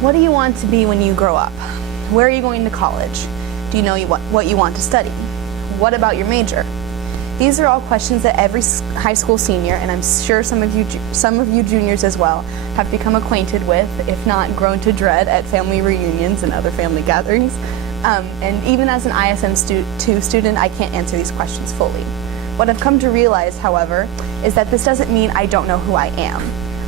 What do you want to be when you grow up? Where are you going to college? Do you know what you want to study? What about your major? These are all questions that every high school senior, and I'm sure some of you juniors as well, have become acquainted with, if not grown to dread at family reunions and other family gatherings. And even as an ISM2 student, I can't answer these questions fully. What I've come to realize, however, is that this doesn't mean I don't know who I am.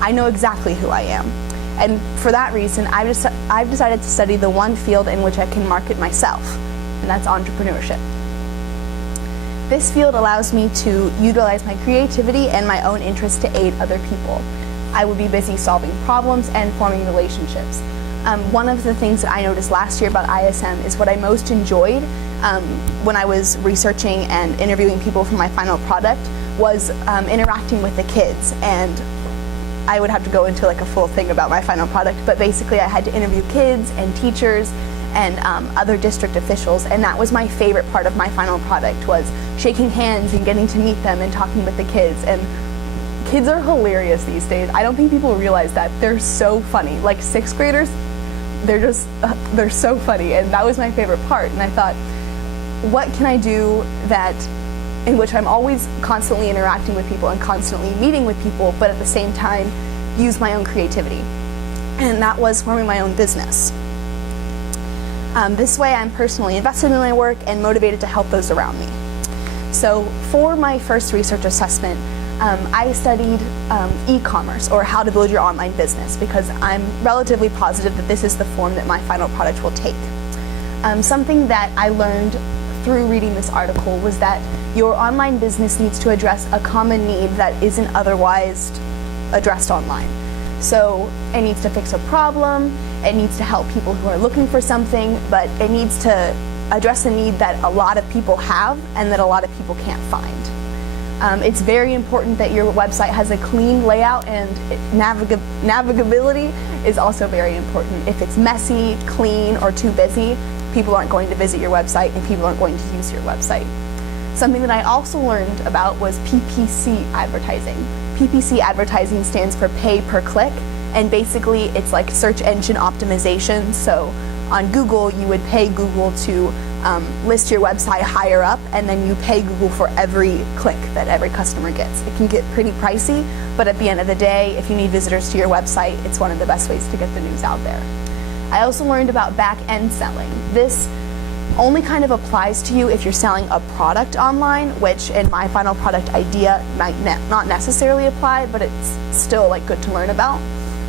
I know exactly who I am. And for that reason, I've decided to study the one field in which I can market myself, and that's entrepreneurship. This field allows me to utilize my creativity and my own interest to aid other people. I would be busy solving problems and forming relationships. One of the things that I noticed last year about ISM is what I most enjoyed when I was researching and interviewing people for my final product was interacting with the kids. And I would have to go into like a full thing about my final product, but basically I had to interview kids and teachers and other district officials, and that was my favorite part of my final product, was shaking hands and getting to meet them and talking with the kids. And kids are hilarious these days. I don't think people realize that. They're so funny. Like 6th graders, they're so funny, and that was my favorite part. And I thought, what can I do in which I'm always constantly interacting with people and constantly meeting with people, but at the same time use my own creativity? And that was forming my own business. This way I'm personally invested in my work and motivated to help those around me. So for my first research assessment, I studied e-commerce, or how to build your online business, because I'm relatively positive that this is the form that my final product will take. Something that I learned through reading this article was that your online business needs to address a common need that isn't otherwise addressed online. So it needs to fix a problem, it needs to help people who are looking for something, but it needs to address a need that a lot of people have and that a lot of people can't find. It's very important that your website has a clean layout, and navigability is also very important. If it's messy, clean, or too busy, people aren't going to visit your website and people aren't going to use your website. Something that I also learned about was PPC advertising. PPC advertising stands for pay per click, and basically it's like search engine optimization. So on Google, you would pay Google to list your website higher up, and then you pay Google for every click that every customer gets. It can get pretty pricey, but at the end of the day, if you need visitors to your website, it's one of the best ways to get the news out there. I also learned about back-end selling. This only kind of applies to you if you're selling a product online, which in my final product idea might not necessarily apply, but it's still like good to learn about.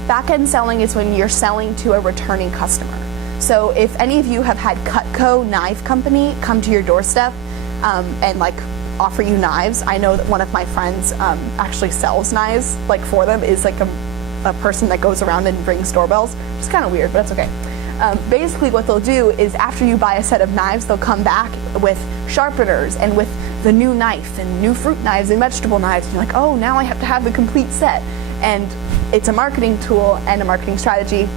Back-end selling is when you're selling to a returning customer. So if any of you have had Cutco Knife Company come to your doorstep and like offer you knives, I know that one of my friends actually sells knives like for them, is like a person that goes around and rings doorbells. It's kind of weird, but that's okay. Basically what they'll do is after you buy a set of knives, they'll come back with sharpeners and with the new knife and new fruit knives and vegetable knives. And you're like, oh, now I have to have the complete set. And it's a marketing tool and a marketing strategy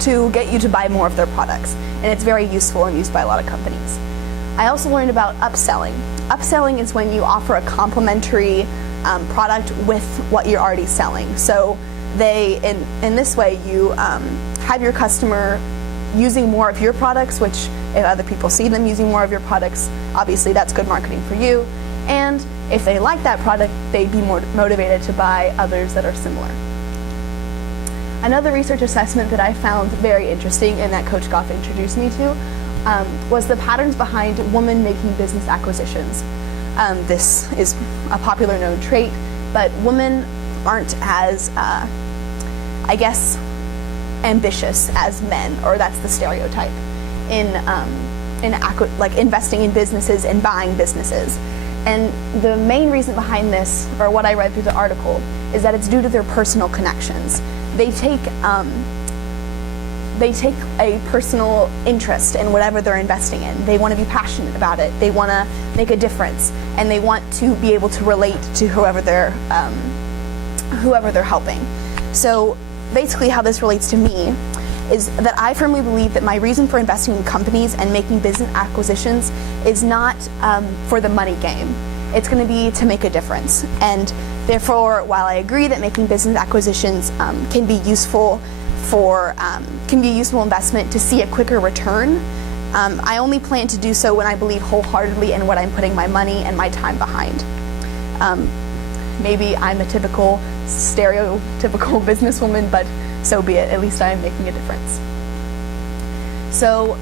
to get you to buy more of their products. And it's very useful and used by a lot of companies. I also learned about upselling. Upselling is when you offer a complementary product with what you're already selling. So in this way, you have your customer using more of your products, which if other people see them using more of your products, obviously that's good marketing for you. And if they like that product, they'd be more motivated to buy others that are similar. Another research assessment that I found very interesting and that Coach Goff introduced me to was the patterns behind women making business acquisitions. This is a popular known trait, but women aren't as, I guess, ambitious as men, or that's the stereotype in investing in businesses and buying businesses. And the main reason behind this, or what I read through the article, is that it's due to their personal connections. They take a personal interest in whatever they're investing in. They want to be passionate about it. They want to make a difference, and they want to be able to relate to whoever they're helping. So basically how this relates to me is that I firmly believe that my reason for investing in companies and making business acquisitions is not for the money game. It's going to be to make a difference. And therefore, while I agree that making business acquisitions can be useful can be a useful investment to see a quicker return. I only plan to do so when I believe wholeheartedly in what I'm putting my money and my time behind. Maybe I'm a typical, stereotypical businesswoman, but so be it. At least I am making a difference. So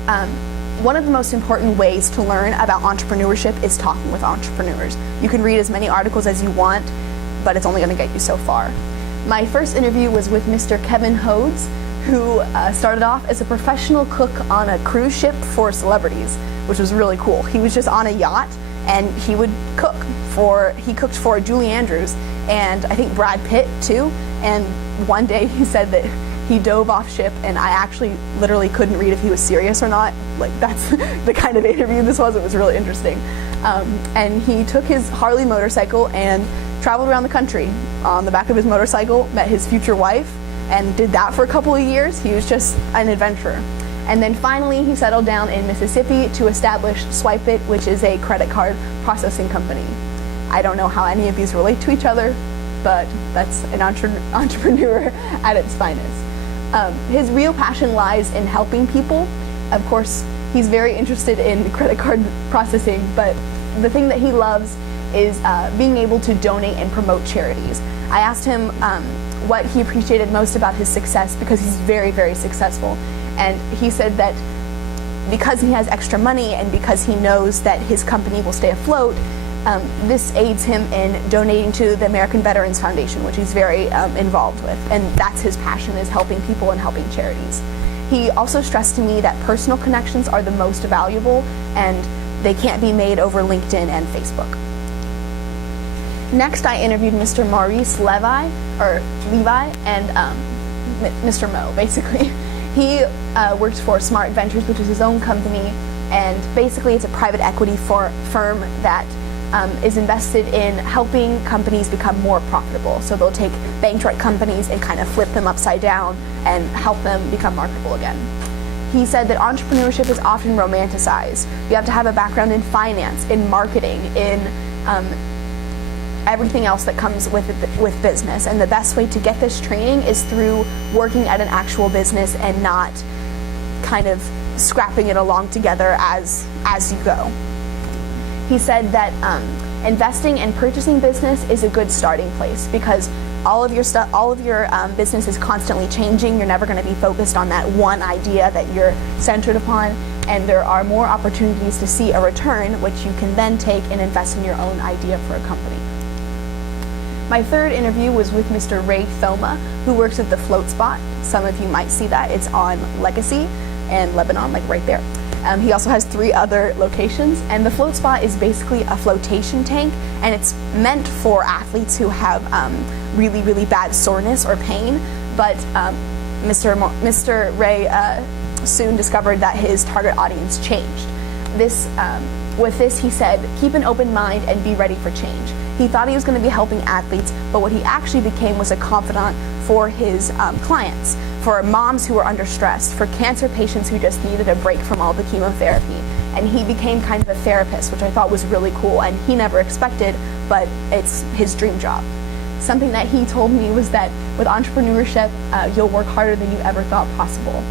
one of the most important ways to learn about entrepreneurship is talking with entrepreneurs. You can read as many articles as you want, but it's only going to get you so far. My first interview was with Mr. Kevin Hodes, who started off as a professional cook on a cruise ship for celebrities, which was really cool. He was just on a yacht and he would cook he cooked for Julie Andrews and I think Brad Pitt too. And one day he said that he dove off ship, and I actually literally couldn't read if he was serious or not. Like, that's the kind of interview this was. It was really interesting. And he took his Harley motorcycle and traveled around the country on the back of his motorcycle, met his future wife, and did that for a couple of years. He was just an adventurer. And then finally he settled down in Mississippi to establish Swipe It, which is a credit card processing company. I don't know how any of these relate to each other, but that's an entrepreneur at its finest. His real passion lies in helping people. Of course, he's very interested in credit card processing, but the thing that he loves is being able to donate and promote charities. I asked him what he appreciated most about his success, because he's very, very successful. And he said that because he has extra money and because he knows that his company will stay afloat, this aids him in donating to the American Veterans Foundation, which he's very involved with. And that's his passion, is helping people and helping charities. He also stressed to me that personal connections are the most valuable, and they can't be made over LinkedIn and Facebook. Next, I interviewed Mr. Maurice Levi, and Mr. Mo, basically. He works for Smart Ventures, which is his own company, and basically it's a private equity firm that is invested in helping companies become more profitable. So they'll take bankrupt companies and kind of flip them upside down and help them become marketable again. He said that entrepreneurship is often romanticized. You have to have a background in finance, in marketing, in everything else that comes with business. And the best way to get this training is through working at an actual business and not kind of scrapping it along together as you go. He said that investing and purchasing business is a good starting place, because all of your business is constantly changing. You're never going to be focused on that one idea that you're centered upon, and there are more opportunities to see a return, which you can then take and invest in your own idea for a company. My third interview was with Mr. Ray Thoma, who works at the Float Spot. Some of you might see that. It's on Legacy and Lebanon, like right there. He also has 3 other locations, and the Float Spot is basically a flotation tank, and it's meant for athletes who have really, really bad soreness or pain. But Mr. Ray soon discovered that his target audience changed. With this, he said, keep an open mind and be ready for change. He thought he was going to be helping athletes, but what he actually became was a confidant for his clients, for moms who were under stress, for cancer patients who just needed a break from all the chemotherapy. And he became kind of a therapist, which I thought was really cool, and he never expected, but it's his dream job. Something that he told me was that with entrepreneurship, you'll work harder than you ever thought possible.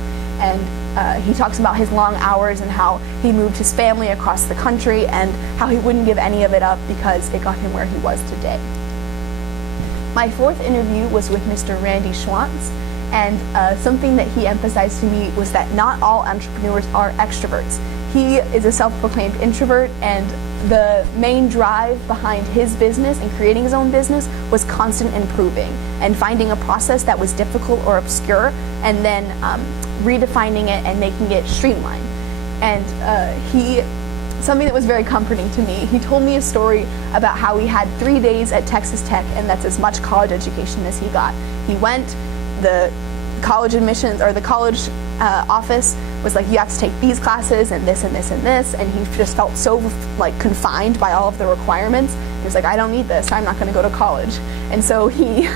And he talks about his long hours and how he moved his family across the country and how he wouldn't give any of it up because it got him where he was today. My fourth interview was with Mr. Randy Schwantz, and something that he emphasized to me was that not all entrepreneurs are extroverts. He is a self-proclaimed introvert, and the main drive behind his business and creating his own business was constant improving and finding a process that was difficult or obscure, and then redefining it and making it streamlined. And something that was very comforting to me, he told me a story about how he had 3 days at Texas Tech, and that's as much college education as he got. He went, the college admissions, or the college office was like, you have to take these classes and this and this and this, and he just felt so like confined by all of the requirements. He was like, I don't need this, I'm not going to go to college. And so he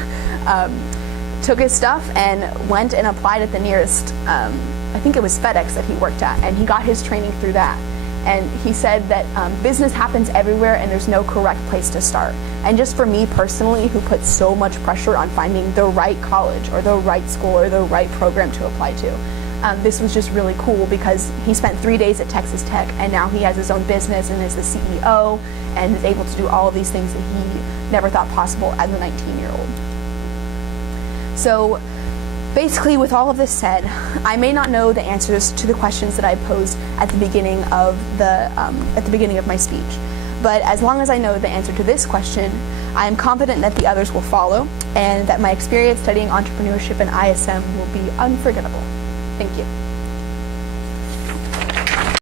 took his stuff and went and applied at the nearest, I think it was FedEx that he worked at, and he got his training through that. And he said that business happens everywhere and there's no correct place to start. And just for me personally, who puts so much pressure on finding the right college or the right school or the right program to apply to, this was just really cool because he spent 3 days at Texas Tech and now he has his own business and is the CEO and is able to do all of these things that he never thought possible as a 19-year-old. So basically, with all of this said, I may not know the answers to the questions that I posed at the beginning of my speech, but as long as I know the answer to this question, I am confident that the others will follow and that my experience studying entrepreneurship and ISM will be unforgettable. Thank you.